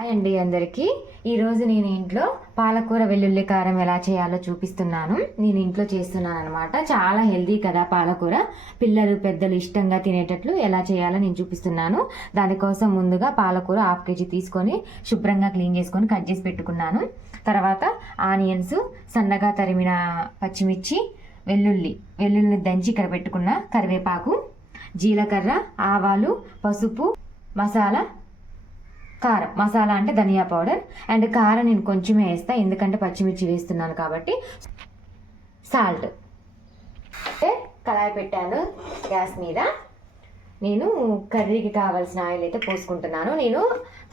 Hi అండి అందరికీ. ఈరోజు నేను ఇంట్లో పాలకూర వెల్లుల్లి కారం ఎలా చేయాలో చూపిస్తున్నాను. నేను ఇంట్లో చేస్తున్నాను అనమాట. చాలా హెల్దీ కదా పాలకూర. పిల్లలు పెద్దలు ఇష్టంగా తినేటట్లు ఎలా చేయాలో నేను చూపిస్తున్నాను. దానికోసం ముందుగా పాలకూర 1/2 కేజీ తీసుకొని శుభ్రంగా క్లీన్ చేసుకొని కట్ చేసి పెట్టుకున్నాను. తర్వాత ఆనియన్స్, సన్నగా తరిమిన పచ్చిమిర్చి, వెల్లుల్లిని దంచి ఇక్కడ పెట్టుకున్న, కరివేపాకు, జీలకర్ర, ఆవాలు, పసుపు, మసాలా అంటే ధనియా పౌడర్ అండ్ కారం నేను కొంచెమే వేస్తా, ఎందుకంటే పచ్చిమిర్చి వేస్తున్నాను కాబట్టి. సాల్ట్. కళాయి పెట్టాను గ్యాస్ మీద. నేను కర్రీకి కావాల్సిన ఆయిల్ అయితే పోసుకుంటున్నాను. నేను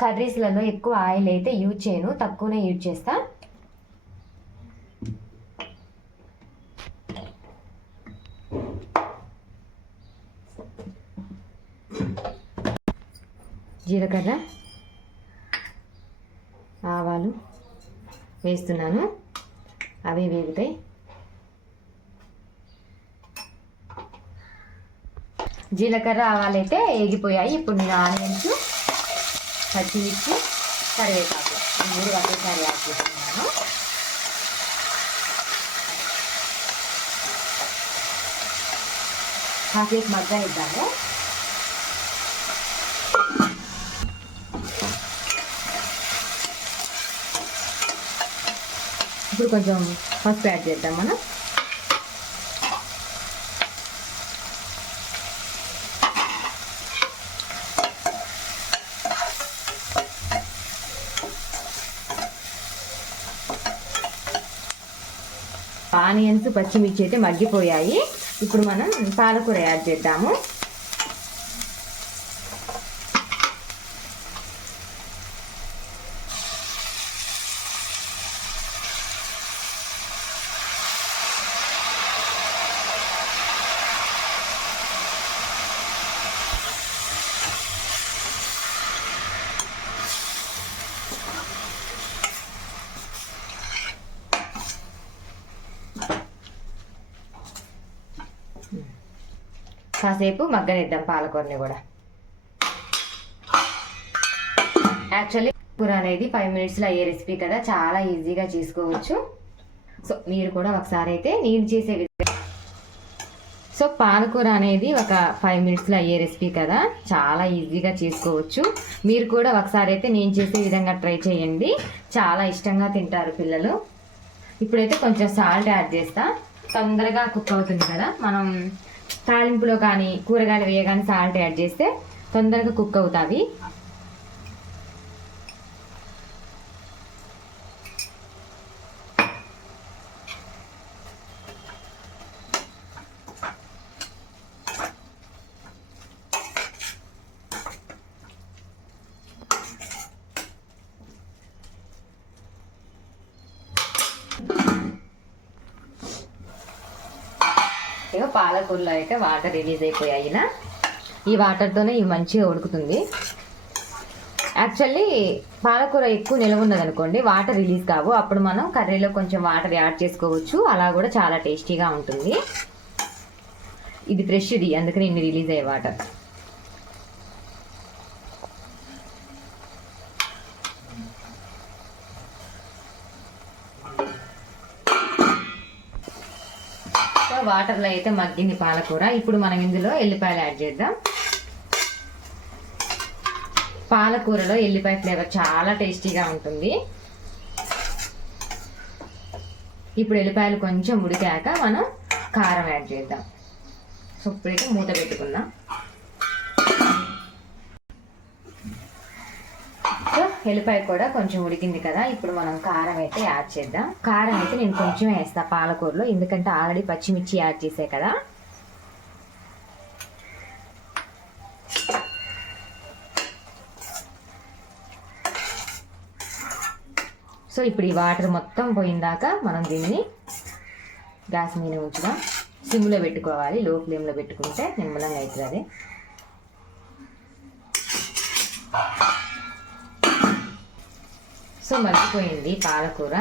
కర్రీస్లలో ఎక్కువ ఆయిల్ అయితే యూజ్ చేయను, తక్కువనే యూజ్ చేస్తా. జీలకర్ర, ఆవాలు వేస్తున్నాను, అవి వేగుతాయి. జీలకర్ర ఆవాలు అయితే వేగిపోయాయి. ఇప్పుడు నేను ఆనియన్స్, పచ్చిమిర్చి, కరివేపాకు 3 ఒకేసారి యాడ్ చేస్తున్నాను. కాసేపు మగ్గ ఇద్దాము. ఇప్పుడు కొంచెం పసుపు యాడ్ చేద్దాం మనం. ఆనియన్స్, పచ్చిమిర్చి అయితే మగ్గిపోయాయి. ఇప్పుడు మనం పాలకూర యాడ్ చేద్దాము. కాసేపు మగ్గనిద్దాం పాలకూరని కూడా. యాక్చువల్లీ కూర అనేది 5 మినిట్స్లో అయ్యే రెసిపీ కదా, చాలా ఈజీగా చేసుకోవచ్చు. సో మీరు కూడా ఒకసారి అయితే నేను చేసే సో పాలకూర అనేది ఒక 5 మినిట్స్లో అయ్యే రెసిపీ కదా, చాలా ఈజీగా చేసుకోవచ్చు. మీరు కూడా ఒకసారి అయితే నేను చేసే విధంగా ట్రై చేయండి, చాలా ఇష్టంగా తింటారు పిల్లలు. ఇప్పుడైతే కొంచెం సాల్ట్ యాడ్ చేస్తా, తొందరగా కుక్ అవుతుంది కదా. మనం తాలింపులో కానీ కూరగాయలు వేయగానే సాల్ట్ యాడ్ చేస్తే తొందరగా కుక్ అవుతాయి. పాలకూరలో అయితే వాటర్ రిలీజ్ అయిపోయాయి. ఈ వాటర్తోనే ఇవి మంచిగా ఉడుకుతుంది. యాక్చువల్లీ పాలకూర ఎక్కువ నిల్వ ఉన్నది అనుకోండి, వాటర్ రిలీజ్ కావు. అప్పుడు మనం కర్రీలో కొంచెం వాటర్ యాడ్ చేసుకోవచ్చు, అలా కూడా చాలా టేస్టీగా ఉంటుంది. ఇది ఫ్రెష్ది, అందుకని ఇన్ని రిలీజ్ అయ్యే వాటర్. వాటర్లో అయితే మగ్గింది పాలకూర. ఇప్పుడు మనం ఇందులో ఎల్లిపాయలు యాడ్ చేద్దాం. పాలకూరలో ఎల్లిపాయ ఫ్లేవర్ చాలా టేస్టీగా ఉంటుంది. ఇప్పుడు ఎల్లిపాయలు కొంచెం ఉడికాక మనం కారం యాడ్ చేద్దాం. సో ఇప్పుడైతే మూత పెట్టుకుందాం. సో ఎల్లిపాయ కూడా కొంచెం ఉడికింది కదా, ఇప్పుడు మనం కారం అయితే యాడ్ చేద్దాం. కారం అయితే నేను కొంచెం వేస్తా పాలకూరలో, ఎందుకంటే ఆల్రెడీ పచ్చిమిర్చి యాడ్ చేసే కదా. సో ఇప్పుడు ఈ వాటర్ మొత్తం పోయిందాక మనం దీన్ని గ్యాస్ మీద ఉంచుదాం. సిమ్లో పెట్టుకోవాలి, లో ఫ్లేమ్లో పెట్టుకుంటే నిమ్మలంగా అవుతుంది అది. సో మగ్గిపోయింది పాలకూర.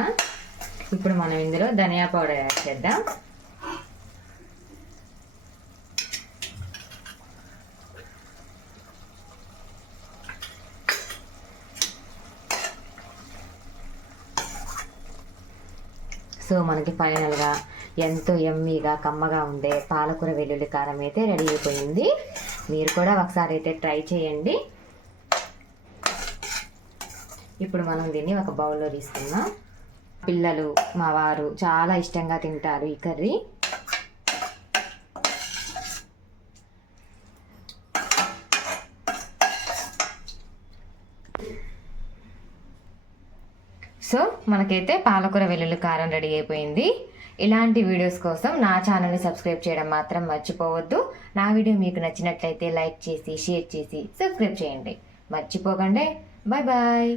ఇప్పుడు మనం ఇందులో ధనియా పౌడర్ యాడ్ చేద్దాం. సో మనకి ఫైనల్గా ఎంతో యమ్మీగా కమ్మగా ఉండే పాలకూర వెల్లుల్లి కారం అయితే రెడీ అయిపోయింది. మీరు కూడా ఒకసారి అయితే ట్రై చేయండి. ఇప్పుడు మనం దీన్ని ఒక బౌల్లో తీసుకుందాం. పిల్లలు మా వారు చాలా ఇష్టంగా తింటారు ఈ కర్రీ. సో మనకైతే పాలకూర వెల్లుల్లి కారం రెడీ అయిపోయింది. ఇలాంటి వీడియోస్ కోసం నా ఛానల్ని సబ్స్క్రైబ్ చేయడం మాత్రం మర్చిపోవద్దు. నా వీడియో మీకు నచ్చినట్లయితే లైక్ చేసి షేర్ చేసి సబ్స్క్రైబ్ చేయండి. మర్చిపోకండి. Bye bye.